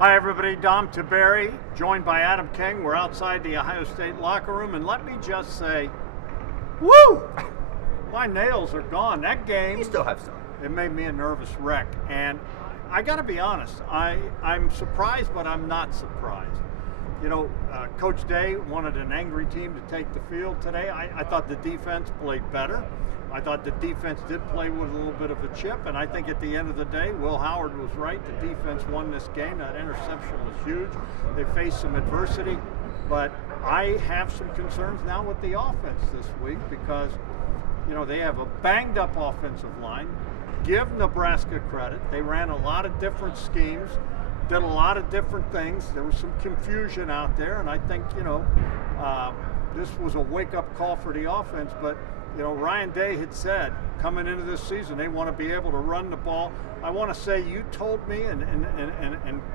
Hi everybody, Dom Taberry, joined by Adam King. We're outside the Ohio State locker room, and let me just say, woo! My nails are gone. That game, You still have some. it made me a nervous wreck. And I gotta be honest, I'm surprised, but I'm not surprised. You know, Coach Day wanted an angry team to take the field today. I thought the defense played better. I thought the defense did play with a little bit of a chip, and I think at the end of the day, Will Howard was right. The defense won this game. That interception was huge. They faced some adversity, but I have some concerns now with the offense this week because, you know, they have a banged up offensive line. Give Nebraska credit. They ran a lot of different schemes, did a lot of different things. There was some confusion out there, and I think, you know, this was a wake-up call for the offense, but you know, Ryan Day had said coming into this season they want to be able to run the ball. I want to say you told me, and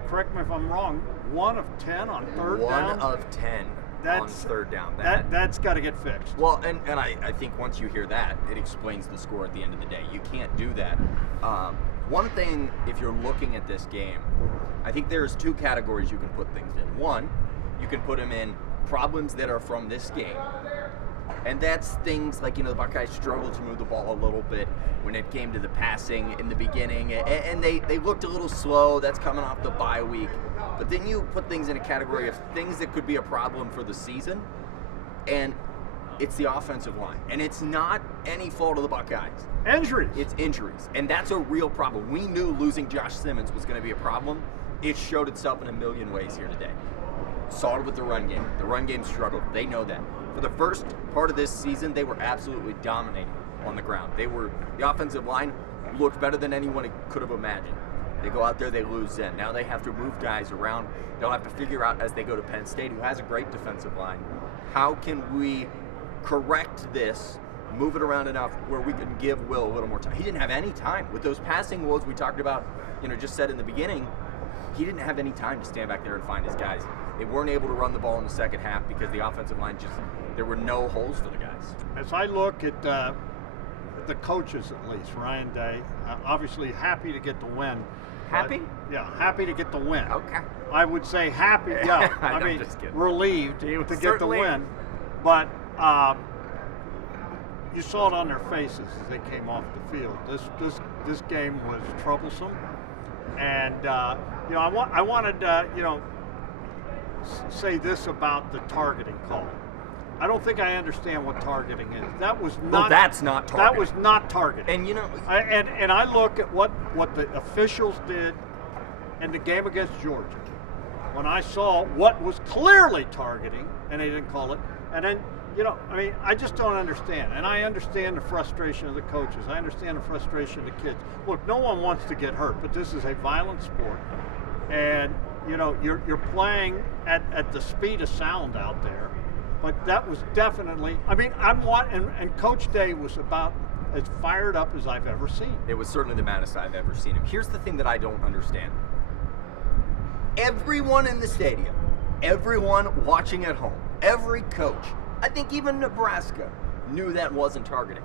correct me if I'm wrong, 1 of 10 on third down. 1 of 10 on third down. That's got to get fixed. Well, and I think once you hear that, it explains the score at the end of the day. You can't do that. One thing, if you're looking at this game, I think there's 2 categories you can put things in. One, you can put them in problems that are from this game. And that's things like, you know, the Buckeyes struggled to move the ball a little bit when it came to the passing in the beginning. And they looked a little slow. That's coming off the bye week. But then you put things in a category of things that could be a problem for the season. And it's the offensive line. And it's not any fault of the Buckeyes. Injuries. It's injuries. And that's a real problem. We knew losing Josh Simmons was going to be a problem. It showed itself in a million ways here today. Saw it with the run game. The run game struggled. They know that. For the first part of this season, they were absolutely dominating on the ground. The offensive line looked better than anyone could have imagined. They go out there, they lose in. Now they have to move guys around. They'll have to figure out as they go to Penn State, who has a great defensive line, how can we correct this, move it around enough where we can give Will a little more time. He didn't have any time. With those passing woes we talked about, you know, just said in the beginning, he didn't have any time to stand back there and find his guys. They weren't able to run the ball in the second half because the offensive line there were no holes for the guys. As I look at the coaches, at least, Ryan Day, obviously happy to get the win. Happy? Yeah, happy to get the win. Okay. I would say happy, yeah. I mean, just kidding. relieved to get the win. But you saw it on their faces as they came off the field. This game was troublesome. And, you know, I wanted, you know, say this about the targeting call. I don't think I understand what targeting is. That was not. Well, that's not targeting. That was not targeting. And you know, and I look at what the officials did in the game against Georgia. When I saw what was clearly targeting, and they didn't call it, and then, you know, I mean, I just don't understand. And I understand the frustration of the coaches. I understand the frustration of the kids. Look, no one wants to get hurt, but this is a violent sport, and you know, you're playing at the speed of sound out there. But that was definitely, I mean, and Coach Day was about as fired up as I've ever seen. It was certainly the maddest I've ever seen him. Here's the thing that I don't understand. Everyone in the stadium, everyone watching at home, every coach, I think even Nebraska, knew that wasn't targeting.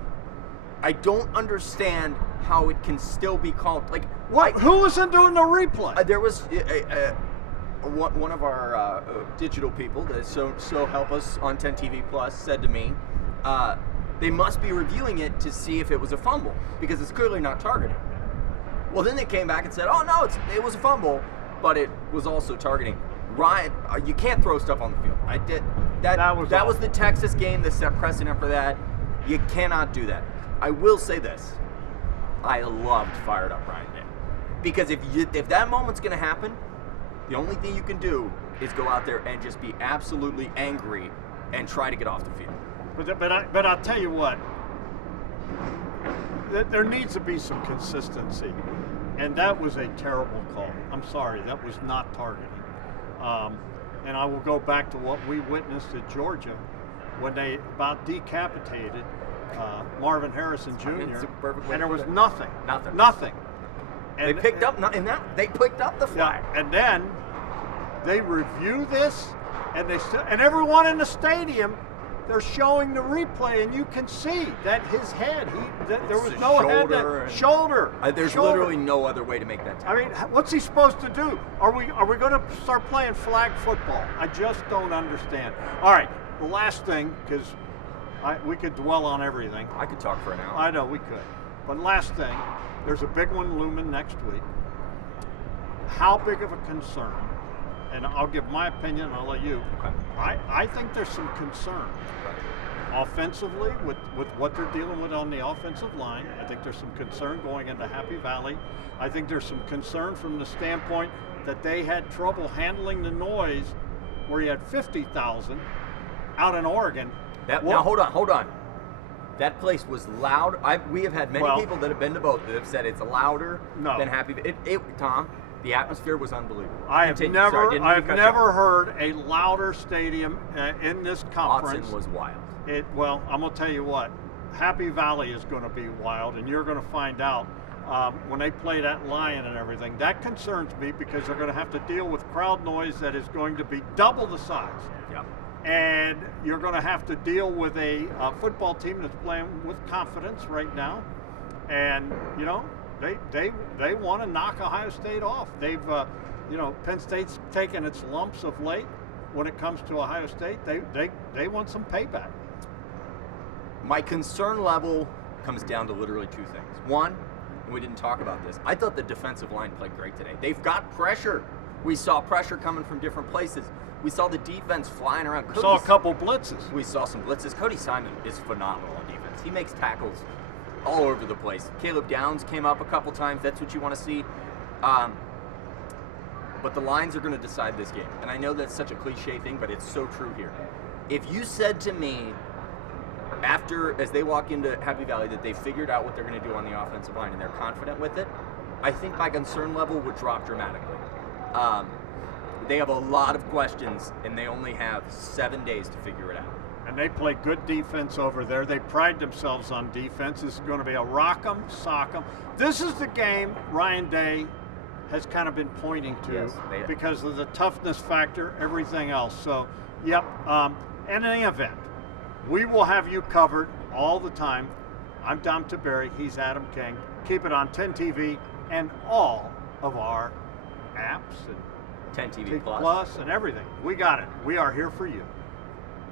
I don't understand how it can still be called. Like, what? Who wasn't doing the replay? There was one of our digital people that so help us on 10 TV Plus said to me, they must be reviewing it to see if it was a fumble because it's clearly not targeting. Well, then they came back and said, oh no, it was a fumble, but it was also targeting. Ryan, you can't throw stuff on the field. That was the Texas game that set precedent for that. You cannot do that. I will say this. I loved fired up Ryan Day. Because if that moment's going to happen, the only thing you can do is go out there and just be absolutely angry and try to get off the field. But I'll tell you what, there needs to be some consistency. And that was a terrible call. I'm sorry, that was not targeting. And I will go back to what we witnessed at Georgia when they about decapitated Marvin Harrison Jr. And there was nothing. And they picked up the flag. Yeah, and then they review this, and everyone in the stadium they're showing the replay, and you can see that his head, there was the no shoulder head, shoulder. There's shoulder. literally no other way to make that tackle. I mean, what's he supposed to do? Are we going to start playing flag football? I just don't understand. All right, the last thing, because we could dwell on everything. I could talk for an hour. I know we could. But last thing, there's a big one looming next week. How big of a concern? And I'll give my opinion, and I'll let you. Okay. I think there's some concern. Offensively, with what they're dealing with on the offensive line, I think there's some concern going into Happy Valley. I think there's some concern from the standpoint that they had trouble handling the noise where you had 50,000 out in Oregon. Now, hold on. That place was loud. We have had many people that have been to both that have said it's louder than Happy Valley. Tom, the atmosphere was unbelievable. I have never heard a louder stadium in this conference. Autzen was wild. Well, I'm going to tell you what. Happy Valley is going to be wild, and you're going to find out when they play that Lion and everything. That concerns me because they're going to have to deal with crowd noise that is going to be double the size. Yep. And you're going to have to deal with a football team that's playing with confidence right now. And, you know, they want to knock Ohio State off. They've, Penn State's taken its lumps of late when it comes to Ohio State. They want some payback. My concern level comes down to literally two things. One, and we didn't talk about this, I thought the defensive line played great today. They've got pressure. We saw pressure coming from different places. We saw the defense flying around. We saw a couple blitzes. We saw some blitzes. Cody Simon is phenomenal on defense. He makes tackles all over the place. Caleb Downs came up a couple times. That's what you want to see. But the lines are going to decide this game. And I know that's such a cliche thing, but it's so true here. If you said to me, as they walk into Happy Valley, that they figured out what they're going to do on the offensive line and they're confident with it, I think my concern level would drop dramatically. They have a lot of questions, and they only have 7 days to figure it out. And they play good defense over there. They pride themselves on defense. This is going to be a rock 'em, sock 'em. This is the game Ryan Day has kind of been pointing to because of the toughness factor, everything else. So, yep. In any event, we will have you covered all the time. I'm Dom Taberry. He's Adam King. Keep it on 10 TV and all of our apps and 10 TV Plus and everything. We got it. We are here for you.